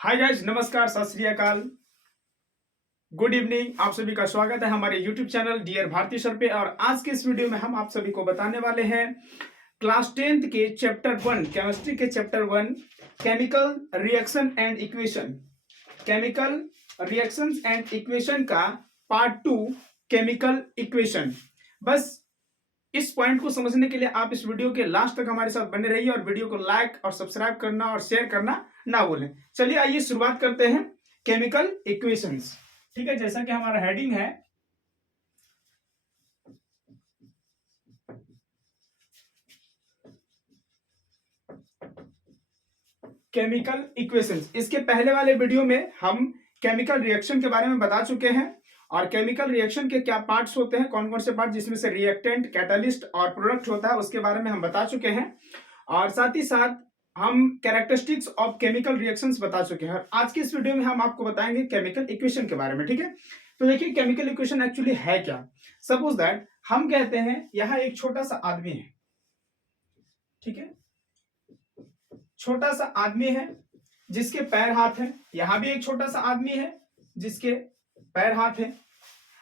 Hi guys, नमस्कार, सत श्री अकाल, गुड इवनिंग। आप सभी का स्वागत है हमारे YouTube channel dear Bharati sir पे। और आज के इस वीडियो में हम आप सभी को बताने वाले हैं क्लास 10th के चैप्टर 1 केमिस्ट्री के chapter 1 chemical reaction and equation, chemical reactions and equation का पार्ट 2 केमिकल इक्वेशन। बस इस पॉइंट को समझने के लिए आप इस वीडियो के लास्ट तक हमारे साथ बने रहिए और वीडियो को लाइक और सब्सक्राइब करना और शेयर करना ना भूलें। चलिए आइए शुरुआत करते हैं केमिकल इक्वेशंस। ठीक है, जैसा कि हमारा हेडिंग है केमिकल इक्वेशंस। इसके पहले वाले वीडियो में हम केमिकल रिएक्शन के बारे में बता चुके हैं और केमिकल रिएक्शन के क्या पार्ट्स होते हैं, कौन कौन से पार्ट, जिसमें से रिएक्टेंट, कैटलिस्ट और प्रोडक्ट होता है, उसके बारे में हम बता चुके हैं। और साथ ही साथ हम कैरेक्टरिस्टिक्स ऑफ केमिकल रिएक्शंस बता चुके हैं। और आज की इस वीडियो में हम आपको बताएंगे केमिकल इक्वेशन के बारे में। ठीक है, तो देखिए केमिकल इक्वेशन एक्चुअली है क्या। सपोज दैट हम कहते हैं यहां एक छोटा सा आदमी है। ठीक है, छोटा सा आदमी है जिसके पैर हाथ हैं। यहां भी एक छोटा सा आदमी है जिसके पैर हाथ हैं।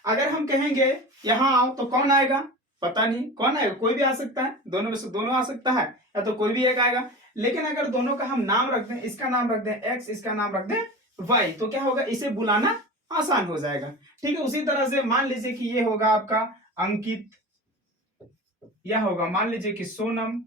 अगर हम कहेंगे यहां आओ तो कौन आएगा? पता नहीं कौन आएगा, कोई भी आ सकता है, दोनों में से दोनों आ सकता है या तो कोई भी एक आएगा। लेकिन अगर दोनों का हम नाम रख दें, इसका नाम रख दें एक्स, इसका नाम रख दें वाई, तो क्या होगा, इसे बुलाना आसान हो जाएगा। ठीक है, उसी तरह से मान लीजिए कि ये होगा आपका अंकित, यह होगा मान लीजिए कि सोनम।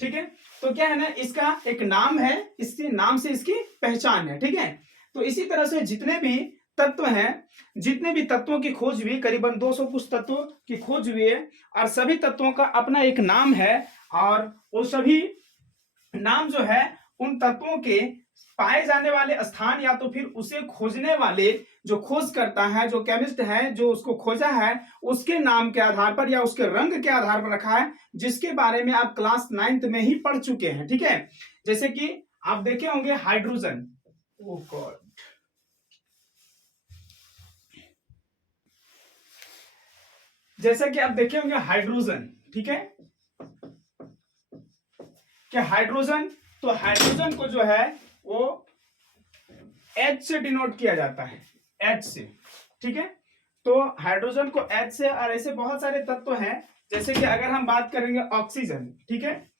ठीक है, तो क्या है ना, इसका एक नाम है, इसके नाम से इसकी पहचान है। ठीक है, तो इसी तरह से जितने भी तत्व हैं, जितने भी तत्वों की खोज हुई, करीबन 200 कुछ तत्वों की खोज हुई है और सभी तत्वों का अपना एक नाम है। और वो सभी नाम जो है उन तत्वों के पाए जाने वाले स्थान या तो फिर उसे खोजने वाले जो खोज करता है, जो केमिस्ट है, जो उसको खोजा है, उसके नाम के आधार पर या उसके रंग के आधार पर रखा है, जिसके बारे में आप क्लास 9th में ही पढ़ चुके हैं। ठीक है, जैसे कि आप देखे होंगे हाइड्रोजन। ओह गॉड, जैसे कि आप देखे होंगे हाइड्रोजन। ठीक है, क्या हाइड्रोजन, तो हाइड्रोजन को जो है वो H से डिनोट किया जाता है, H से। ठीक है, तो हाइड्रोजन को H से, और ऐसे बहुत सारे तत्व हैं। जैसे कि अगर हम बात करेंगे ऑक्सीजन, ठीक है,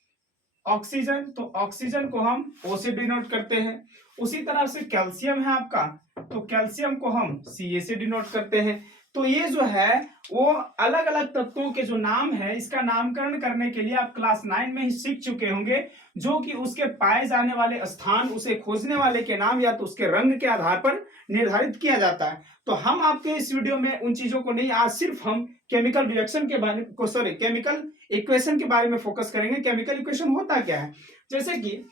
ऑक्सीजन, तो ऑक्सीजन को हम O से डिनोट करते हैं। उसी तरह से कैल्शियम है आपका, तो कैल्शियम को हम Ca से डिनोट करते हैं। तो ये जो है वो अलग अलग तत्वों के जो नाम है, इसका नामकरण करने के लिए आप क्लास 9 में ही सीख चुके होंगे, जो कि उसके पाए जाने वाले स्थान, उसे खोजने वाले के नाम या तो उसके रंग के आधार पर निर्धारित किया जाता है। तो हम आपके इस वीडियो में उन चीजों को नहीं, आज सिर्फ हम केमिकल रिएक्शन के बारे को, सॉरी, केमिकल इक्वेशन के बारे में फोकस करेंगे। केमिकल इक्वेशन होता क्या है, जैसे कि,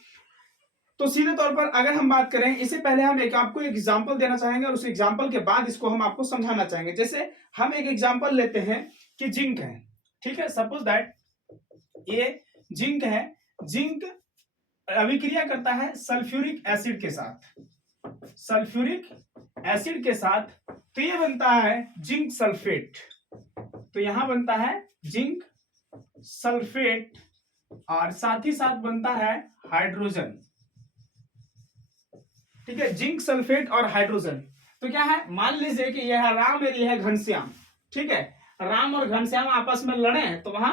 तो सीधे तौर पर अगर हम बात करें, इससे पहले हम आपको एक एग्जांपल देना चाहेंगे और उस एग्जांपल के बाद इसको हम आपको समझाना चाहेंगे। जैसे हम एक एग्जांपल लेते हैं कि जिंक है। ठीक है, सपोज दैट ये जिंक है। जिंक अभिक्रिया करता है सल्फ्यूरिक एसिड के साथ, सल्फ्यूरिक एसिड के साथ, तो ये बनता है जिंक सल्फेट। तो यहां बनता है जिंक सल्फेट और साथ ही साथ बनता है हाइड्रोजन। ठीक है, जिंक सल्फेट और हाइड्रोजन। तो क्या है, मान लीजिए कि यह है राम और यह है घनश्याम। ठीक है, राम और घनश्याम आपस में लड़े, तो वहां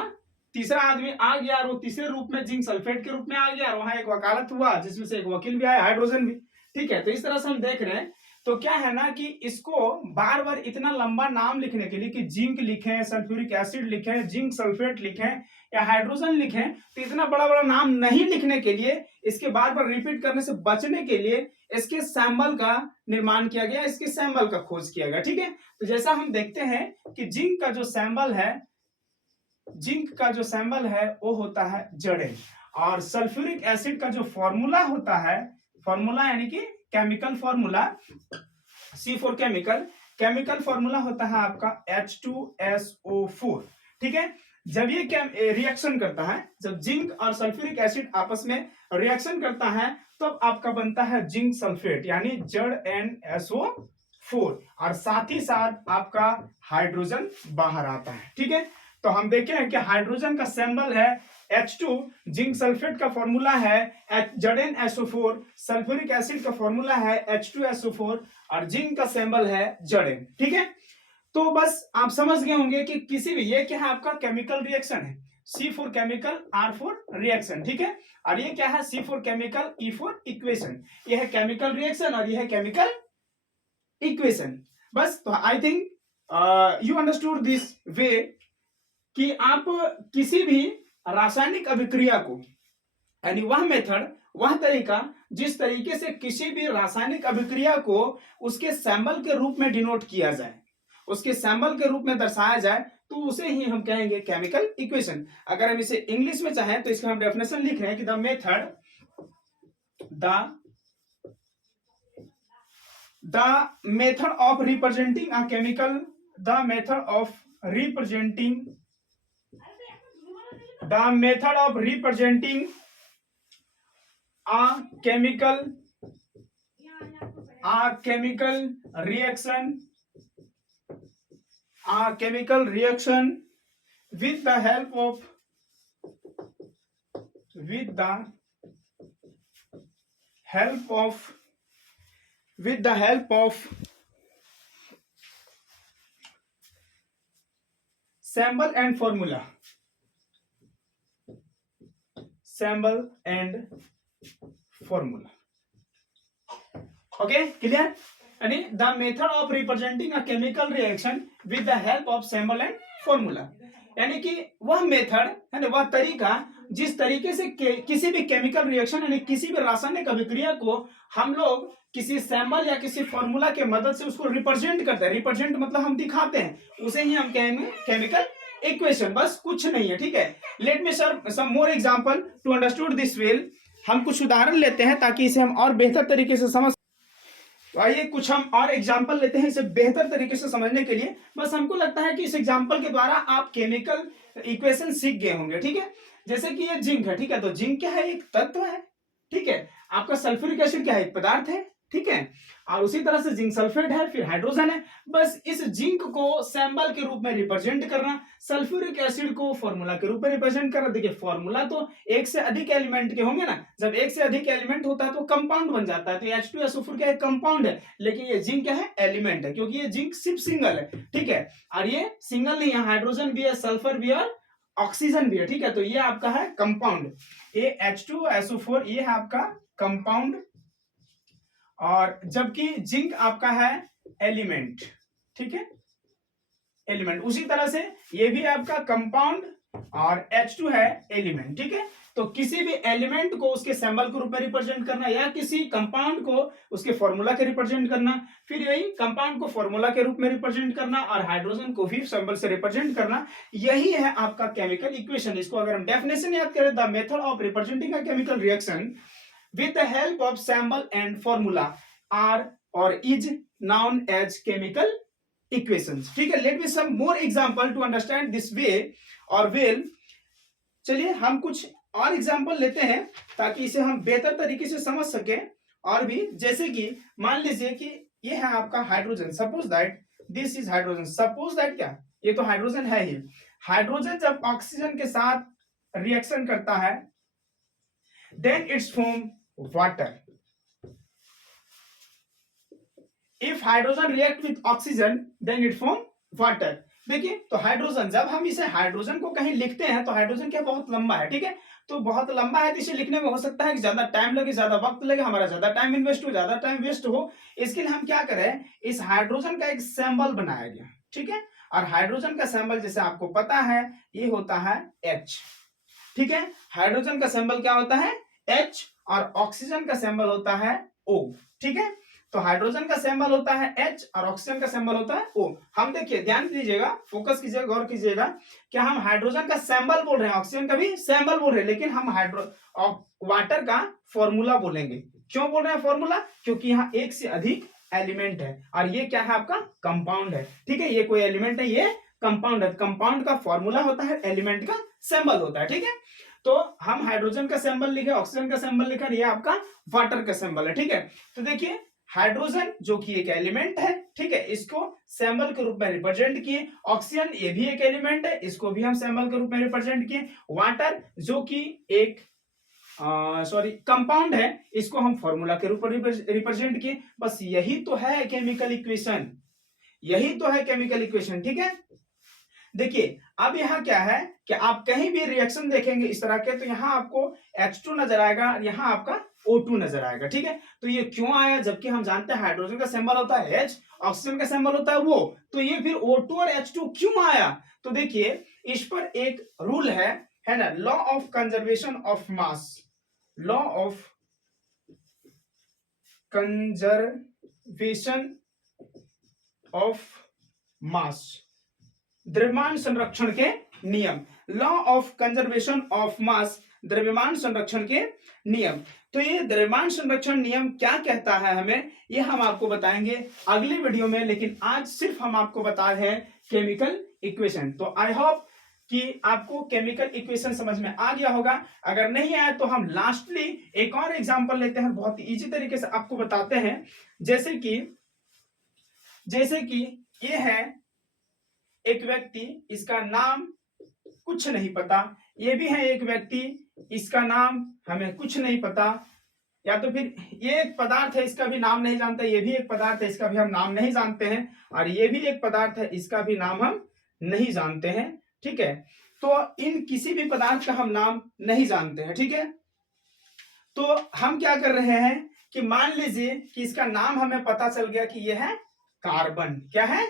तीसरा आदमी आ गया और वो तीसरे रूप में जिंक सल्फेट के रूप में आ गया और वहां एक वकालत हुआ जिसमें से एक वकील भी आया, हाइड्रोजन भी। ठीक है, तो इस तरह से हम देख रहे हैं। तो क्या है ना कि इसको बार बार इतना लंबा नाम लिखने के लिए कि जिंक लिखें, सल्फ्यूरिक एसिड लिखें, जिंक सल्फेट लिखें या हाइड्रोजन लिखें, तो इतना बड़ा बड़ा नाम नहीं लिखने के लिए, इसके बार बार रिपीट करने से बचने के लिए इसके सैंबल का निर्माण किया गया, इसके सैंबल का खोज किया गया। ठीक है, तो जैसा हम देखते हैं कि जिंक का जो सैंबल है, जिंक का जो सैंबल है वो होता है जड़े, और सल्फ्यूरिक एसिड का जो फॉर्मूला होता है, फॉर्मूला यानी कि chemical formula, C for chemical, chemical formula होता है आपका H2SO4। ठीक है, जब ये रिएक्शन करता है, जब जिंक और सल्फ्यूरिक एसिड आपस में रिएक्शन करता है, तब तो आपका बनता है जिंक सल्फेट यानी ZnSO4, और साथ ही साथ आपका हाइड्रोजन बाहर आता है। ठीक है, तो हम देखें कि हाइड्रोजन का सिंबल है H2 जिंक सल्फेट का फॉर्मूला है Zn-SO4, सल्फ्यूरिक एसिड का फॉर्मूला है H2SO4 और जिंक का सिंबल है Zn। ठीक है, तो बस आप समझ गए होंगे कि किसी भी, ये क्या है आपका केमिकल रिएक्शन है, C for chemical, R for reaction. ठीक है, और ये क्या है, C for chemical, E for equation. ये है केमिकल रिएक्शन और ये है केमिकल इक्वेशन। बस, तो I think you understood this way कि आप किसी भी रासायनिक अभिक्रिया को, यानी वह मेथड, वह तरीका जिस तरीके से किसी भी रासायनिक अभिक्रिया को उसके सैंपल के रूप में डिनोट किया जाए, उसके सैंपल के रूप में दर्शाया जाए, तो उसे ही हम कहेंगे केमिकल इक्वेशन। अगर हम इसे इंग्लिश में चाहें तो इसका हम डेफिनेशन लिख रहे हैं कि the method of representing a chemical, the method of representing a chemical reaction with the help of symbol and formula, okay, clear? यानी the method of representing a chemical reaction with the help of symbol and formula, यानी कि वह method, यानी वह तरीका जिस तरीके से किसी भी केमिकल रिएक्शन यानी किसी भी रासायनिक अभिक्रिया को हम लोग किसी सैंपल या किसी फॉर्मूला के मदद से उसको रिप्रेजेंट करते हैं। रिप्रेजेंट मतलब हम दिखाते हैं, उसे ही हम कहेंगे केमिकल इक्वेशन। बस कुछ नहीं है, ठीक है। Let me serve some more example to understood this well. हम कुछ उदाहरण लेते हैं ताकि इसे हम और बेहतर तरीके से समझ। तो आइए कुछ हम और एग्जाम्पल लेते हैं इसे बेहतर तरीके से समझने के लिए। बस हमको लगता है कि इस एग्जाम्पल के द्वारा आप केमिकल इक्वेशन सीख गए होंगे, ठीक है। जैसे कि ये जिंक है, ठीक है, तो जिंक क्या है, एक तत्व है, ठीक है। आपका सल्फ्यूरिक एसिड क्या है, एक पदार्थ है, ठीक है। और उसी तरह से जिंक सल्फेट है, फिर हाइड्रोजन है। बस इस जिंक को सैंपल के रूप में रिप्रेजेंट करना, सल्फ्यूरिक एसिड को फॉर्मूला के रूप में रिप्रेजेंट करना। देखिए फॉर्मूला तो एक से अधिक एलिमेंट के होंगे ना, जब एक से अधिक एलिमेंट होता है तो कंपाउंड बन जाता है। तो H2SO4 क्या है, कंपाउंड है, लेकिन ये जिंक क्या है, एलिमेंट है, क्योंकि ये जिंक सिर्फ सिंगल है, ठीक है। और ये सिंगल नहीं है, हाइड्रोजन भी है, सल्फर भी है, ऑक्सीजन भी है, ठीक है। तो ये आपका है कंपाउंड, ये H2SO4 ये है आपका कंपाउंड, और जबकि जिंक आपका है एलिमेंट, ठीक है, एलिमेंट। उसी तरह से ये भी आपका कंपाउंड और H2 है एलिमेंट, ठीक है। तो किसी भी एलिमेंट को उसके सिंबल के रूप में रिप्रेजेंट करना, या किसी कंपाउंड को उसके फॉर्मूला के रिप्रेजेंट करना, फिर यही कंपाउंड को फॉर्मूला के रूप में रिप्रेजेंट करना, और हाइड्रोजन को भी सिंबल से रिप्रेजेंट करना, यही है आपका केमिकल इक्वेशन। इसको अगर हम डेफिनेशन याद करें, the method of representing a chemical reaction with the help of symbol and formula are or is known as chemical equations, ठीक है। let me some more example to understand this way or well। चलिए हम कुछ और example लेते हैं ताकि इसे हम बेहतर तरीके से समझ सके। और भी जैसे कि मान लीजिए कि ये है आपका hydrogen, suppose that this is hydrogen, suppose that क्या, ये तो हाइड्रोजन है ही। हाइड्रोजन जब ऑक्सीजन के साथ रिएक्शन करता है, then it's form water। if hydrogen react with oxygen then it form water। देखिए तो हाइड्रोजन, जब हम इसे हाइड्रोजन को कहीं लिखते हैं तो हाइड्रोजन क्या बहुत लंबा है, ठीक है। तो बहुत लंबा है तो इसे लिखने में हो सकता है कि ज्यादा टाइम लगे, ज्यादा वक्त लगे, हमारा ज्यादा टाइम इन्वेस्ट हो, ज्यादा टाइम वेस्ट हो। इसके लिए हम क्या करें, इस हाइड्रोजन का एक सिंबल बनाया गया, ठीक है। और हाइड्रोजन का सिंबल जैसे आपको पता है ये होता है H, ठीक है। हाइड्रोजन का सिंबल क्या होता है, H, और ऑक्सीजन का सिंबल होता है O, ठीक है। तो हाइड्रोजन का सिंबल होता है H और ऑक्सीजन का सिंबल होता है O। हम देखिए, ध्यान दीजिएगा, फोकस कीजिएगा, गौर कीजिएगा, क्या हम हाइड्रोजन का सिंबल बोल रहे हैं, ऑक्सीजन का भी सिंबल बोल रहे हैं, लेकिन हम वाटर का फॉर्मूला बोलेंगे। क्यों बोल रहे हैं फॉर्मूला, क्योंकि यहाँ एक से अधिक एलिमेंट है और ये क्या है आपका कंपाउंड है, ठीक है। ये कोई एलिमेंट है, ये कंपाउंड है। कंपाउंड का फॉर्मूला होता है, एलिमेंट का सिंबल होता है, ठीक है। तो हम हाइड्रोजन का सिंबल लिखे, ऑक्सीजन का सिंबल लिखा, ये आपका वाटर का सिंबल है, ठीक है। तो देखिए हाइड्रोजन जो कि एक एलिमेंट है, ठीक है, इसको सिंबल के रूप में रिप्रेजेंट किए। ऑक्सीजन ये भी एक एलिमेंट है, इसको भी हम सिंबल के रूप में रिप्रेजेंट किए। वाटर जो कि एक कंपाउंड है, इसको हम फॉर्मूला के रूप में रिप्रेजेंट किए। बस यही तो है केमिकल इक्वेशन, यही तो है केमिकल इक्वेशन, ठीक है। देखिए अब यहाँ क्या है कि आप कहीं भी रिएक्शन देखेंगे इस तरह के, तो यहाँ आपको H2 नजर आएगा, यहाँ आपका O2 नजर आएगा, ठीक है। तो ये क्यों आया, जबकि हम जानते हैं हाइड्रोजन का सिंबल होता है H, ऑक्सीजन का सिंबल होता है वो, तो ये फिर O2 और H2 क्यों आया? तो देखिए इस पर एक रूल है ना, law of conservation of mass, law of conservation of mass, द्रव्यमान संरक्षण के नियम, law of conservation of mass, द्रव्यमान संरक्षण के नियम। तो ये द्रव्यमान संरक्षण नियम क्या कहता है हमें, ये हम आपको बताएंगे अगले वीडियो में, लेकिन आज सिर्फ हम आपको बता रहे हैं केमिकल इक्वेशन। तो आई होप कि आपको केमिकल इक्वेशन समझ में आ गया होगा। अगर नहीं आया तो हम लास्टली एक और एग्जांपल लेते हैं, बहुत ही इजी तरीके से आपको बताते हैं। जैसे कि ये है एक व्यक्ति, इसका नाम कुछ नहीं पता, ये भी है एक व्यक्ति, इसका नाम हमें कुछ नहीं पता, या तो फिर ये एक पदार्थ है, इसका भी नाम नहीं जानते, ये भी एक पदार्थ है, इसका भी हम नाम नहीं जानते हैं, और ये भी एक पदार्थ है, इसका भी नाम हम नहीं जानते हैं, ठीक है। तो इन किसी भी पदार्थ का हम नाम नहीं जानते हैं, ठीक है। तो हम क्या कर रहे हैं कि मान लीजिए कि इसका नाम हमें पता चल गया कि यह है कार्बन, क्या है,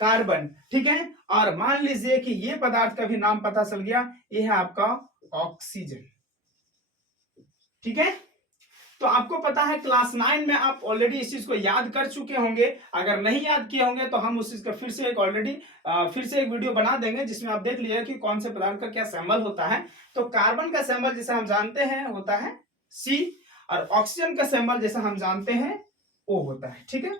कार्बन, ठीक है। और मान लीजिए कि ये पदार्थ का भी नाम पता चल गया, ये है आपका ऑक्सीजन, ठीक है। तो आपको पता है क्लास 9 में आप ऑलरेडी इस चीज को याद कर चुके होंगे, अगर नहीं याद किए होंगे तो हम उस चीज का फिर से एक वीडियो बना देंगे, जिसमें आप देख लीजिए कि कौन से पदार्थ का क्या सिंबल होता है। तो कार्बन का सिंबल जैसे हम जानते हैं होता है C, और ऑक्सीजन का सिंबल जैसा हम जानते हैं O होता है, ठीक है।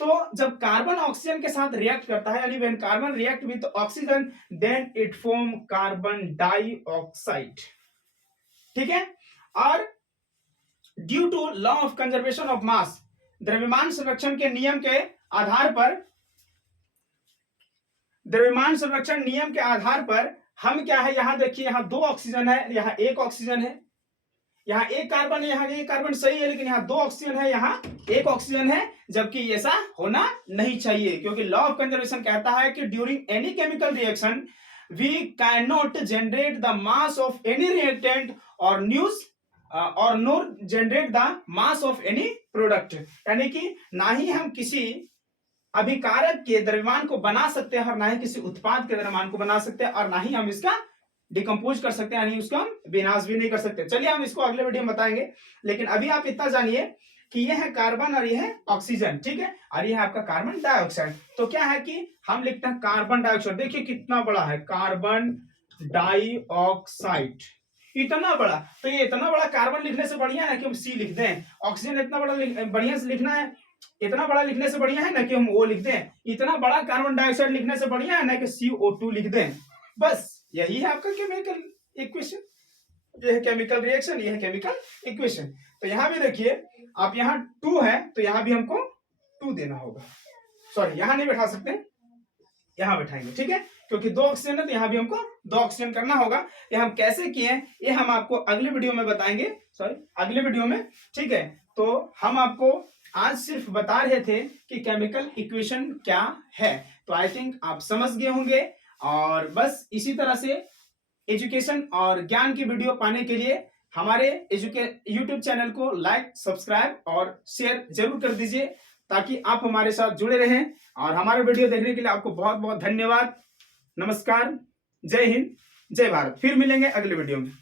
तो जब कार्बन ऑक्सीजन के साथ रिएक्ट करता है, यानी when carbon react with oxygen then it form carbon dioxide, ठीक है। और due to law of conservation of mass, द्रव्यमान संरक्षण के नियम के आधार पर, द्रव्यमान संरक्षण नियम के आधार पर हम क्या है, यहां देखिए यहां 2 ऑक्सीजन है, यहां 1 ऑक्सीजन है, यहाँ एक कार्बन है, यहाँ एक कार्बन सही है, लेकिन यहाँ 2 ऑक्सीजन है, यहाँ 1 ऑक्सीजन है, जबकि ऐसा होना नहीं चाहिए, क्योंकि लॉ ऑफ कंजर्वेशन कहता है कि during any chemical reaction we can not generate the mass of any reactant और nor generate the mass of any product, यानी कि ना ही हम किसी अभिकारक के द्रव्यमान को बना सकते हैं, और ना ही किसी उत्पाद के द्रव्यमान को बना सकते हैं, और ना ही हम इसका डिकम्पोज कर सकते हैं, यानी उसका हम विनाश भी नहीं कर सकते। चलिए हम इसको अगले वीडियो में बताएंगे, लेकिन अभी आप इतना जानिए कि यह है कार्बन और यह है ऑक्सीजन, ठीक है, और यह है आपका कार्बन डाइऑक्साइड। तो क्या है कि हम लिखते हैं कार्बन डाइऑक्साइड, देखिए कितना बड़ा है कार्बन डाइऑक्साइड, इतना बड़ा। तो ये इतना बड़ा कार्बन लिखने से बढ़िया है कि हम C लिख दें, ऑक्सीजन इतना बड़ा बढ़िया से लिखना है, इतना बड़ा लिखने से बढ़िया है ना कि हम O लिख दें, इतना बड़ा कार्बन डाइऑक्साइड लिखने से बढ़िया है ना कि CO2 लिख दें। बस यही है आपका केमिकल इक्वेशन, ये है केमिकल रिएक्शन, ये है केमिकल इक्वेशन। तो यहां भी देखिए आप यहाँ 2 है, तो यहां भी हमको 2 देना होगा, सॉरी यहां नहीं बैठा सकते, यहां बैठाएंगे, ठीक है, क्योंकि 2 ऑक्सीजन है, तो यहां भी हमको 2 ऑक्सीजन करना होगा। ये हम कैसे किए ये हम आपको अगले वीडियो में बताएंगे, अगले वीडियो में, ठीक है। तो हम आपको आज सिर्फ बता रहे थे कि केमिकल इक्वेशन क्या है, तो आई थिंक आप समझ गए होंगे। और बस इसी तरह से एजुकेशन और ज्ञान की वीडियो पाने के लिए हमारे यूट्यूब चैनल को लाइक, सब्सक्राइब और शेयर जरूर कर दीजिए, ताकि आप हमारे साथ जुड़े रहें। और हमारे वीडियो देखने के लिए आपको बहुत बहुत धन्यवाद। नमस्कार, जय हिंद, जय भारत। फिर मिलेंगे अगले वीडियो में।